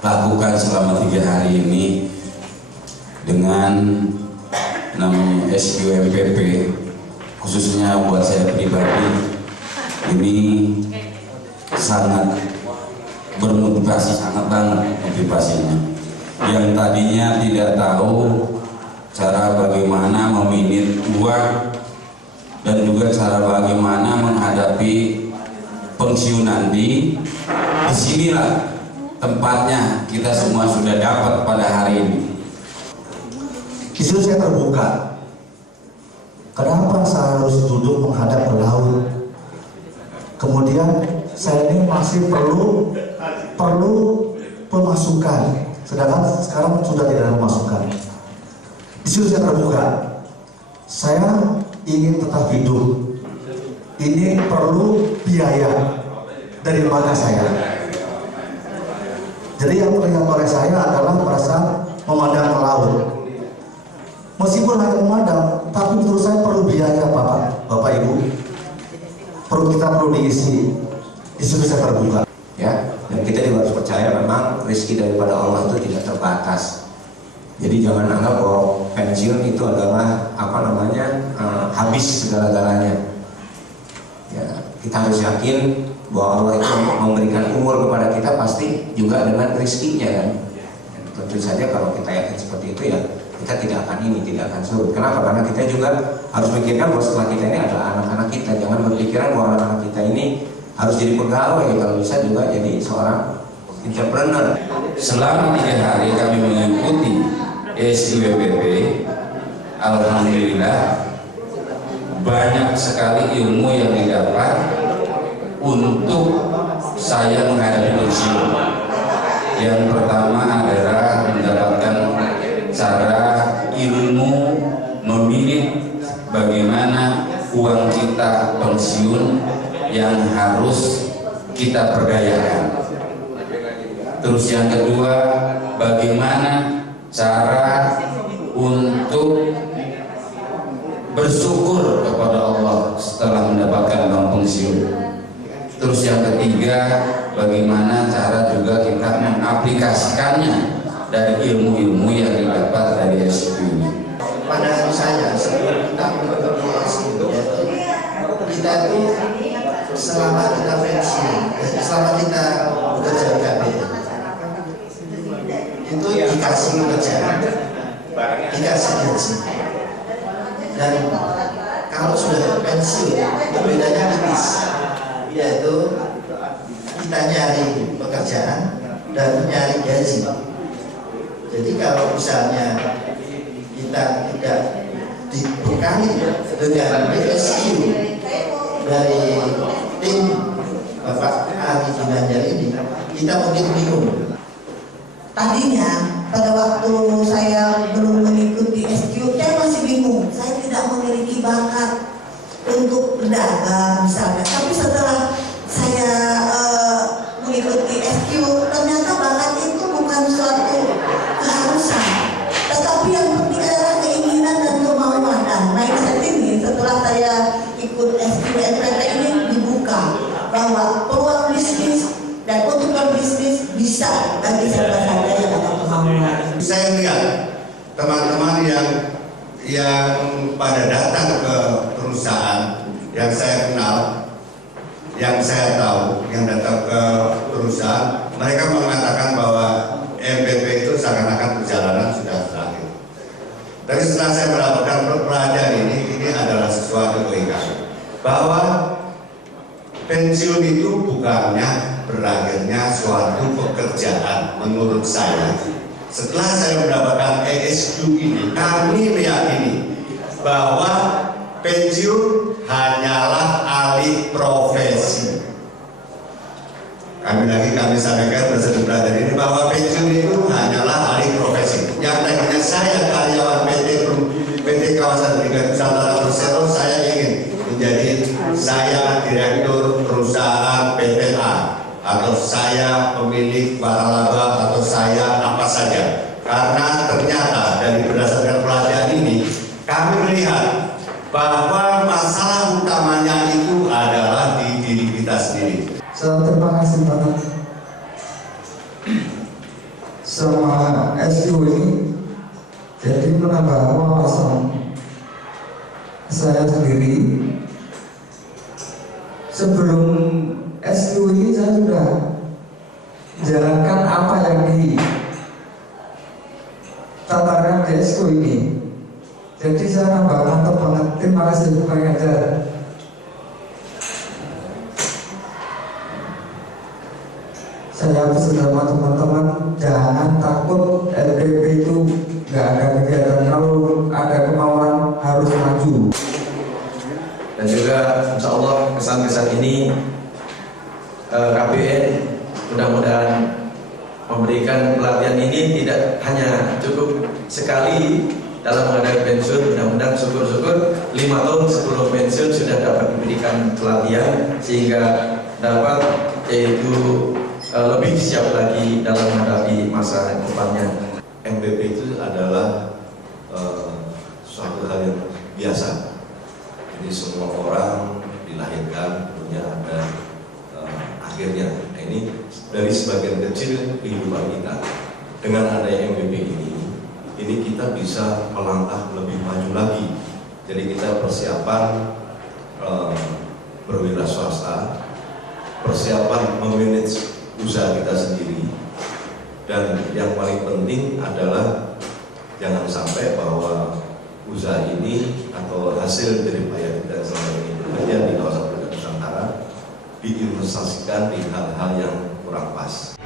lakukan selama 3 hari ini dengan namanya SQMPP, khususnya buat saya pribadi ini sangat bermotivasi, sangat banget motivasinya. Yang tadinya tidak tahu cara bagaimana meminit uang dan juga cara bagaimana menghadapi pensiun nanti, disinilah tempatnya kita semua sudah dapat pada hari ini. Di situ saya terbuka. Kenapa saya harus duduk menghadap ke laut? Kemudian saya ini masih perlu pemasukan, sedangkan sekarang sudah tidak ada pemasukan. Di situ saya terbuka. Saya ingin tetap hidup. Ini perlu biaya dari lembaga saya. Jadi yang terlihat oleh saya adalah pada memandang ke laut. Meskipun hanya memandang, tapi menurut saya perlu biaya, Bapak Ibu. Kita perlu diisi. Di situ saya terbuka. Ya, dan kita juga harus percaya memang rezeki daripada Allah itu tidak terbatas. Jadi jangan anggap bahwa pensiun itu adalah habis segala-galanya. Ya, kita harus yakin bahwa Allah itu memberikan umur kepada kita pasti juga dengan rezekinya kan. Dan tentu saja kalau kita yakin seperti itu ya kita tidak akan surut. Kenapa? Karena kita juga harus memikirkan bahwa setelah kita ini adalah anak-anak kita. Jangan berpikiran bahwa anak-anak kita ini harus jadi pegawai, kalau bisa juga jadi seorang entrepreneur. Selama 3 hari kami mengikuti SQMPP, alhamdulillah banyak sekali ilmu yang didapat untuk saya menghadapi pensiun. Yang pertama adalah mendapatkan cara ilmu memilih bagaimana uang kita pensiun yang harus kita perdayakan. Terus yang kedua, bagaimana cara untuk bersyukur kepada Allah setelah mendapatkan uang pensiun. Terus yang ketiga, bagaimana cara juga kita mengaplikasikannya dari ilmu-ilmu yang didapat dari SQ ini. Pada saya sebelum kita bertemu SQ, kita itu selama kita pensiun, selama kita bekerja di KPI, itu dikasih pekerjaan, dikasih gaji. Dan kalau sudah pensiun, itu bedanya tipis, yaitu kita nyari pekerjaan dan nyari gaji. Jadi kalau misalnya kita tidak dibekali dengan BSQ dari tim Bapak Ali Ginanjar ini, kita mungkin bingung. Tadinya pada waktu saya belum mengikuti SQ, saya masih bingung. Saya tidak memiliki bakat untuk berdagang misalnya. Tapi setelah saya mengikuti SQ, ternyata bakat itu bukan suatu keharusan, tetapi yang penting adalah keinginan dan kemauan. Dan mindset ini setelah saya ikut SQ NPT ini dibuka bahwa peluang bisnis dan untuk berbisnis bisa bagi siapa saja yang ada kemauan. Saya lihat teman-teman yang pada datang ke perusahaan yang saya kenal, yang saya tahu, yang datang ke perusahaan, mereka mengatakan bahwa MPP itu seakan-akan perjalanan sudah berakhir. Tapi setelah saya mendapatkan pelajaran ini adalah sesuatu keinginan bahwa pensiun itu bukannya berakhirnya suatu pekerjaan. Menurut saya, setelah saya mendapatkan ESQ ini, kami meyakini bahwa pensiun hanyalah alih profesi. Kami sampaikan bersama brother ini bahwa pensiun itu hanyalah alih profesi. Yang tadinya saya karyawan PT Kawasan Berikat Nusantara Persero, saya ingin menjadi saya direktur perusahaan PTA, atau saya pemilik waralaba, atau saya apa saja. Karena ternyata dari berdasarkan pelatihan ini kami melihat bahwa masalah utamanya itu adalah di diri kita sendiri. Terima kasih banget. sama SQ ini jadi menambah wawasan saya sendiri. Sebelum SQ ini saya sudah menjalankan apa yang ditatakan di SQ ini. Jadi saya nambah mantap banget. Terima kasih Pak Ngajar. Saya pesan sama teman-teman, jangan takut, LPP itu nggak ada kegiatan, kalau ada kemauan harus maju. Dan juga insya Allah kesan-kesan ini KPN mudah-mudahan memberikan pelatihan ini tidak hanya cukup sekali dalam menghadapi pensiun. Mudah-mudahan syukur-syukur 5 tahun sebelum pensiun sudah dapat diberikan pelatihan sehingga dapat yaitu lebih siap lagi dalam menghadapi masa depannya. MVP itu adalah suatu hal yang biasa. Jadi semua orang dilahirkan punya ada akhirnya. Nah, ini dari sebagian kecil kehidupan kita. Dengan adanya MVP ini kita bisa melangkah lebih maju lagi. Jadi kita persiapan berwira swasta, persiapan memanage usaha kita sendiri, dan yang paling penting adalah jangan sampai bahwa usaha ini atau hasil dari payah kita selama ini bekerja di kawasan Perdagangan Nusantara diinvestasikan di hal-hal yang kurang pas.